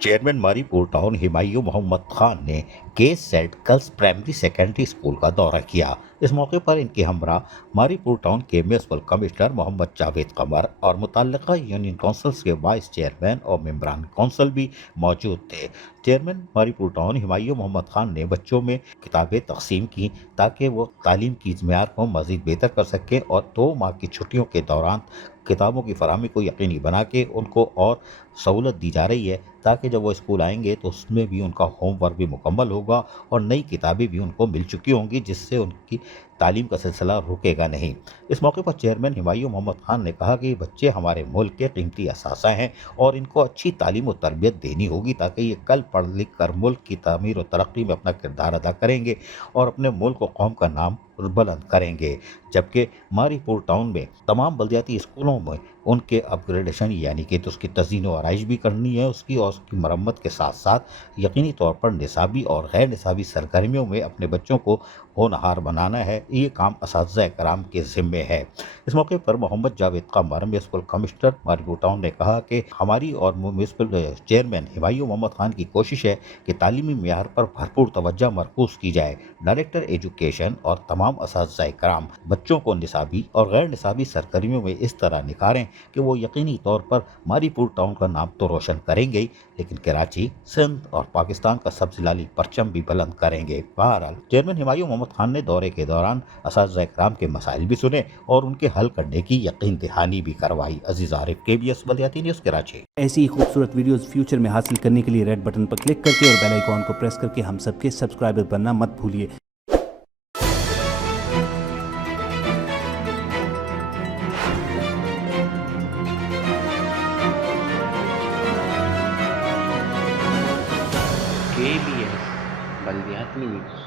Chairman Mauripur town Humayun Mohammad Khan ने के set girls primary secondary school का दौरा किया। इस मौके पर इनके हमरा मारीपुर टाउन के म्यूनसिपल कमिश्नर मोहम्मद जावेद कमर और मुतल्लिका यूनियन काउंसिल्स के वाइस चेयरमैन और मेंबरान काउंसिल भी मौजूद थे। चेयरमैन मारीपुर टाउन हिमायू मोहम्मद खान ने बच्चों में किताबें तकसीम की ताकि वो तालीम की मेयार को मज़ीद बेहतर कर सकें और 2 माह की छुट्टियों के दौरान किताबों की फराहमी को यकीनी बना के उनको और सहूलत दी जा रही है ताकि जब वो स्कूल आएंगे तो उसमें भी उनका होमवर्क भी मुकम्मल होगा और नई किताबें भी उनको मिल चुकी होंगी, जिससे उनकी तालीम का सिलसिला रुकेगा नहीं। इस मौके पर चेयरमैन हिमायू मोहम्मद खान ने कहा कि बच्चे हमारे मुल्क के कीमती असासा हैं और इनको अच्छी तालीम और तरबियत देनी होगी ताकि ये कल पढ़ लिख कर मुल्क की तामीर और तरक्की में अपना किरदार अदा करेंगे और अपने मुल्क और कौम का नाम बुलंद करेंगे। जबकि मारीपुर टाउन में तमाम बल्दियाती स्कूलों में उनके अपग्रेडेशन यानी कि तो उसकी तज़ीन व आराइश भी करनी है उसकी, और उसकी मरम्मत के साथ साथ यकीनी तौर पर निसाबी और गैर निसाबी सरगर्मियों में अपने बच्चों को होनहार बनाना है। ये काम असातिज़ा कराम के ज़िम्मे है। इस मौके पर मोहम्मद जावेद कमर म्यूनसिपल कमिश्नर मारीपुर टाउन ने कहा कि हमारी और म्यूनसिपल चेयरमैन हिमायू मोहम्मद खान की कोशिश है कि तालीमी मेयार पर भरपूर तवज्जो मरकूज़ की जाए। डायरेक्टर एजुकेशन और तमाम असातिज़ा कराम बच्चों को निसाबी और गैर निसाबी सरगर्मियों में इस तरह निखारें कि वो यकीनी तौर पर मारीपुर टाउन का नाम तो रोशन करेंगे लेकिन कराची, सिंध और पाकिस्तान का सबसे परचम भी बुलंद करेंगे। बहरहाल चेयरमैन हिमायू मोहम्मद खान ने दौरे के दौरान असातिज़ा कराम के मसाइल भी सुने और उनके हल करने की यकीन दहानी भी करवाई। अजीज आरिफ, KBS बल्दियाती न्यूज़, कराची। ऐसी ही खूबसूरत वीडियोस फ्यूचर में हासिल करने के लिए रेड बटन पर क्लिक करके और बेल आइकॉन को प्रेस करके हम सबके सब्सक्राइबर बनना मत भूलिए। KBS बल्दियाती न्यूज़।